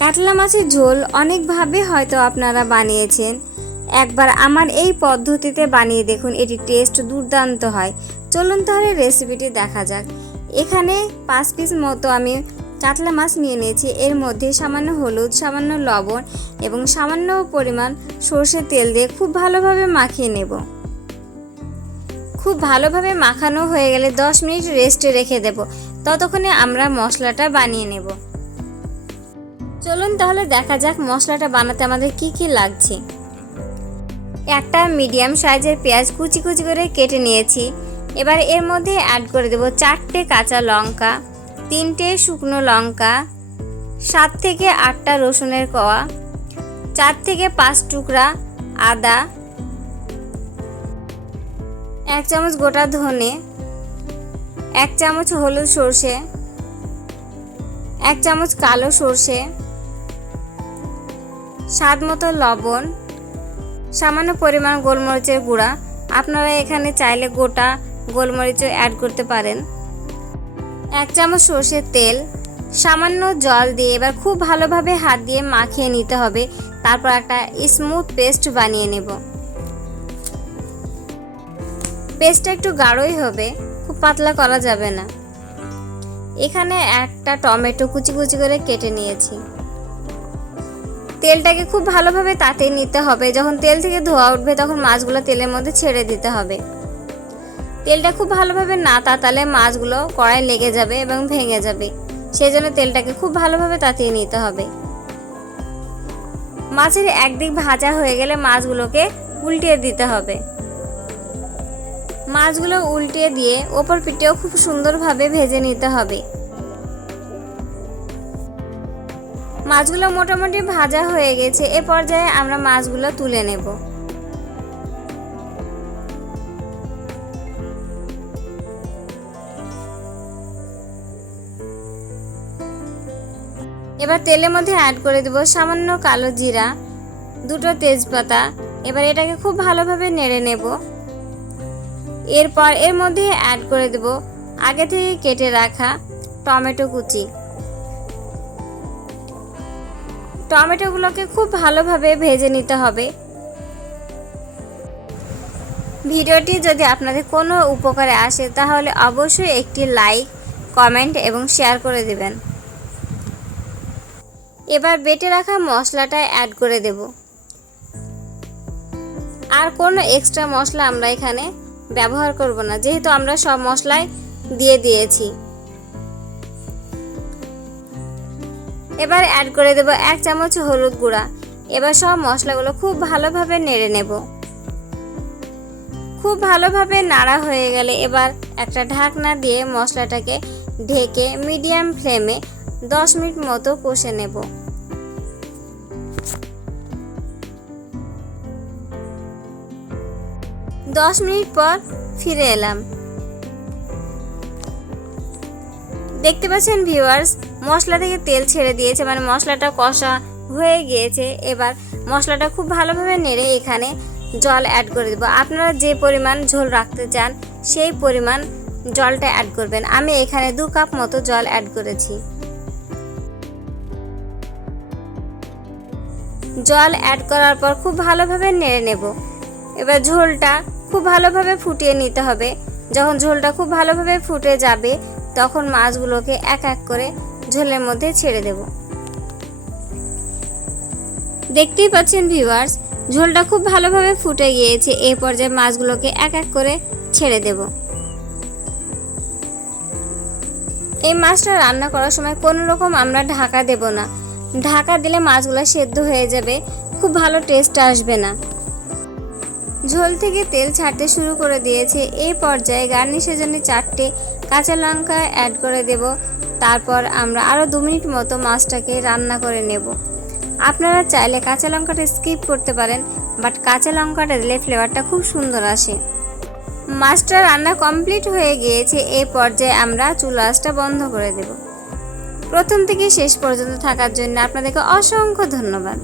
কাতলা মাছের ঝোল অনেকভাবে হয়তো আপনারা বানিয়েছেন। একবার আমার এই পদ্ধতিতে বানিয়ে দেখুন, এটি টেস্ট দুর্দান্ত হয়। চলুন তাহলে রেসিপিটি দেখা যাক। এখানে 5 পিস মতো আমি কাতলা মাছ নিয়ে নিয়েছি। এর মধ্যে সামান্য হলুদ, সামান্য লবণ এবং সামান্য পরিমাণ সরষের তেল দিয়ে খুব ভালোভাবে মাখিয়ে নেব। খুব ভালোভাবে মাখানো হয়ে গেলে 10 মিনিট রেস্টে রেখে দেব। ততক্ষণে আমরা মশলাটা বানিয়ে নেব। চলুন তাহলে দেখা যাক মশলাটা বানাতে আমাদের কি কি লাগছে। একটা মিডিয়াম সাইজের পেঁয়াজ কুচি কুচি করে কেটে নিয়েছি। এবার এর মধ্যে অ্যাড করে দেব 4টে কাঁচা লঙ্কা, 3টে শুকনো লঙ্কা, 7 থেকে 8টা রসুনের কোয়া, 4 থেকে 5 টুকরা আদা, 1 চামচ গোটা ধনে, 1 চামচ হলুদ সর্ষে, 1 চামচ কালো সর্ষে, স্বাদ মতো লবণ, সামান্য পরিমাণ গোলমরিচের গুঁড়া। আপনারা এখানে চাইলে গোটা গোলমরিচও অ্যাড করতে পারেন। 1 চামচ সর্ষের তেল, সামান্য জল দিয়ে এবার খুব ভালোভাবে হাত দিয়ে মাখিয়ে নিতে হবে। তারপর একটা স্মুথ পেস্ট বানিয়ে নেব। পেস্টটা একটু গাঢ়ই হবে, খুব পাতলা করা যাবে না। এখানে একটা টমেটো কুচি কুচি করে কেটে নিয়েছি। তেলটাকে খুব ভালোভাবে তাতিয়ে নিতে হবে। যখন তেল থেকে ধোয়া উঠবে তখন মাছগুলো তেলের মধ্যে ছেড়ে দিতে হবে। তেলটা খুব ভালোভাবে না তাতালে মাছগুলো কড়াই লেগে যাবে এবং ভেঙে যাবে। সেই জন্য তেলটাকে খুব ভালোভাবে তাতিয়ে নিতে হবে। মাছের একদিক ভাজা হয়ে গেলে মাছগুলোকে উল্টিয়ে দিতে হবে। মাছগুলো উল্টিয়ে দিয়ে ওপর পিঠেও খুব সুন্দরভাবে ভেজে নিতে হবে। মাছগুলো মোটামুটি ভাজা হয়ে গেছে। এ পর্যায়ে আমরা মাছগুলো তুলে নেব। এবার তেলের মধ্যে অ্যাড করে দেব সামান্য কালো জিরা, 2টো তেজপাতা। এবার এটাকে খুব ভালোভাবে নেড়ে নেব। এরপর এর মধ্যে অ্যাড করে দেব আগে থেকে কেটে রাখা টমেটো কুচি। টমেটোগুলোকে খুব ভালোভাবে ভেজে নিতে হবে। ভিডিওটি যদি আপনাদের কোনো উপকারে আসে তাহলে অবশ্যই একটি লাইক, কমেন্ট এবং শেয়ার করে দেবেন। এবার বেটে রাখা মশলাটা অ্যাড করে দেব। আর কোনো এক্সট্রা মশলা আমরা এখানে ব্যবহার করব না, যেহেতু আমরা সব মশলাই দিয়ে দিয়েছি। এবার অ্যাড করে দেব 1 চামচ হলুদ গুঁড়া। এবার সব মশলাগুলো খুব ভালোভাবে নেড়ে নেব। খুব ভালোভাবে নাড়া হয়ে গেলে এবার একটা ঢাকনা দিয়ে মশলাটাকে ঢেকে মিডিয়াম ফ্লেমে 10 মিনিট মতো কষে নেব। দশ মিনিট পর ফিরে এলাম। দেখতে পাচ্ছেন ভিউয়ার্স, মশলা থেকে তেল ছেড়ে দিয়েছে, মানে মশলাটা কষা হয়ে গিয়েছে। এবার মশলাটা খুব ভালোভাবে নেড়ে এখানে জল অ্যাড করে দেব। আপনারা যে পরিমাণ ঝোল রাখতে চান সেই পরিমাণ জলটা অ্যাড করবেন। আমি এখানে 2 কাপ মতো জল অ্যাড করেছি। জল অ্যাড করার পর খুব ভালোভাবে নেড়ে নেব। এবার ঝোলটা খুব ভালোভাবে ফুটিয়ে নিতে হবে। যখন ঝোলটা খুব ভালোভাবে ফুটে যাবে তখন মাছগুলোকে এক এক করে ঝোলের মধ্যে ছেড়ে দেব। দেখতেই পাচ্ছেন ভিউয়ার্স, ঝোলটা খুব ভালোভাবে ফুটে গিয়েছে। এই পর্যায়ে মাছগুলোকে এক এক করে ছেড়ে দেব। এই মাছটা রান্না করার সময় কোনো রকম আমরা ঢাকা দেব না। ঢাকা দিলে মাছগুলো সেদ্ধ হয়ে যাবে, খুব ভালো টেস্ট আসবে না। ঝোল থেকে তেল ছাড়তে শুরু করে দিয়েছে। এই পর্যায়ে গার্নিশের জন্য 4টে কাঁচা লঙ্কা অ্যাড করে দেব। তারপর আমরা আরও 2 মিনিট মতো মাছটাকে রান্না করে নেব। আপনারা চাইলে কাঁচা লঙ্কাটা স্কিপ করতে পারেন, বাট কাঁচা লঙ্কাটা দিলে ফ্লেভারটা খুব সুন্দর আসে। মাছটা রান্না কমপ্লিট হয়ে গিয়েছে। এই পর্যায়ে আমরা চুলা আঁচটা বন্ধ করে দেব। প্রথম থেকে শেষ পর্যন্ত থাকার জন্য আপনাদেরকে অসংখ্য ধন্যবাদ।